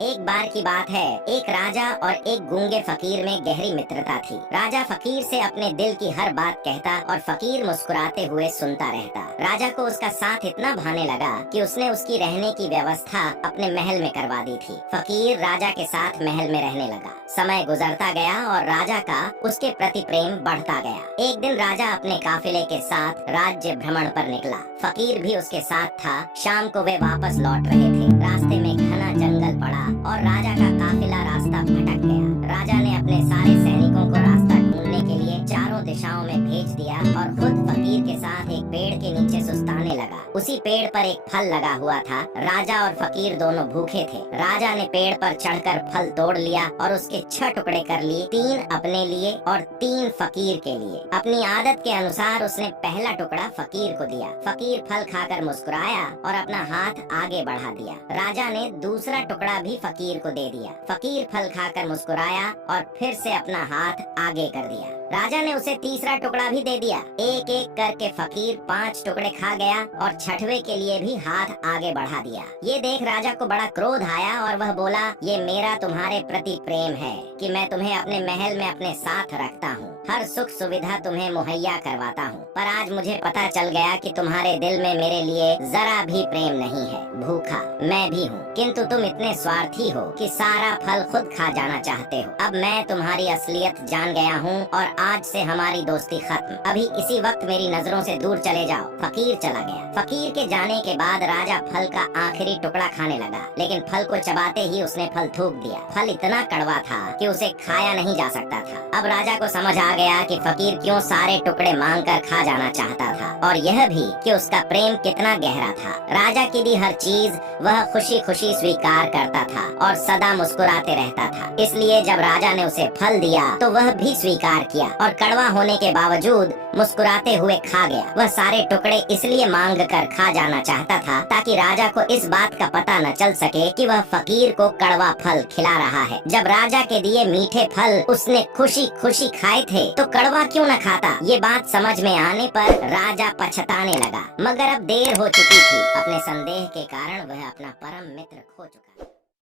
एक बार की बात है, एक राजा और एक गूंगे फकीर में गहरी मित्रता थी। राजा फकीर से अपने दिल की हर बात कहता और फकीर मुस्कुराते हुए सुनता रहता। राजा को उसका साथ इतना भाने लगा कि उसने उसकी रहने की व्यवस्था अपने महल में करवा दी थी। फकीर राजा के साथ महल में रहने लगा। समय गुजरता गया और राजा का उसके प्रति प्रेम बढ़ता गया। एक दिन राजा अपने काफिले के साथ राज्य भ्रमण पर निकला। फकीर भी उसके साथ था। शाम को वे वापस लौट रहे थे। रास्ते में घना जंगल पड़ा और राजा का काफिला रास्ता भटक गया। राजा ने अपने सारे सैनिकों को रास्ता ढूंढने के लिए चारों दिशाओं में भेज दिया और खुद फकीर के साथ एक पेड़ के नीचे सुस्ताने लगा। उसी पेड़ पर एक फल लगा हुआ था। राजा और फकीर दोनों भूखे थे। राजा ने पेड़ पर चढ़कर फल तोड़ लिया और उसके 6 टुकड़े कर लिए, 3 अपने लिए और 3 फकीर के लिए। अपनी आदत के अनुसार उसने पहला टुकड़ा फकीर को दिया। फकीर फल खाकर मुस्कुराया और अपना हाथ आगे बढ़ा दिया। राजा ने दूसरा टुकड़ा भी फकीर को दे दिया। फकीर फल खाकर मुस्कुराया और फिर से अपना हाथ आगे कर दिया। राजा ने उसे तीसरा टुकड़ा भी दे दिया। एक एक करके फकीर 5 टुकड़े खा गया और 6वें के लिए भी हाथ आगे बढ़ा दिया। ये देख राजा को बड़ा क्रोध आया और वह बोला, ये मेरा तुम्हारे प्रति प्रेम है कि मैं तुम्हें अपने महल में अपने साथ रखता हूँ, हर सुख सुविधा तुम्हें मुहैया करवाता हूँ, पर आज मुझे पता चल गया कि तुम्हारे दिल में मेरे लिए जरा भी प्रेम नहीं है। भूखा मैं भी हूँ, किंतु तुम इतने स्वार्थी हो कि सारा फल खुद खा जाना चाहते हो। अब मैं तुम्हारी असलियत जान गया हूँ और आज से हमारी दोस्ती खत्म। अभी इसी वक्त मेरी नजरों से दूर चले जाओ। फकीर चला गया। फकीर के जाने के बाद राजा फल का आखिरी टुकड़ा खाने लगा, लेकिन फल को चबाते ही उसने फल थूक दिया। फल इतना कड़वा था कि उसे खाया नहीं जा सकता था। अब राजा को समझ आ गया कि फकीर क्यों सारे टुकड़े मांग कर खा जाना चाहता था, और यह भी कि उसका प्रेम कितना गहरा था। राजा की दी हर चीज वह खुशी खुशी स्वीकार करता था और सदा मुस्कुराते रहता था। इसलिए जब राजा ने उसे फल दिया तो वह भी स्वीकार किया और कड़वा होने के बावजूद मुस्कुराते हुए खा गया। वह सारे टुकड़े इसलिए मांग कर खा जाना चाहता था ताकि राजा को इस बात का पता न चल सके कि वह फकीर को कड़वा फल खिला रहा है। जब राजा के दिए मीठे फल उसने खुशी खुशी खाए थे तो कड़वा क्यों न खाता। ये बात समझ में आने पर राजा पछताने लगा, मगर अब देर हो चुकी थी। अपने संदेह के कारण वह अपना परम मित्र खो चुका था।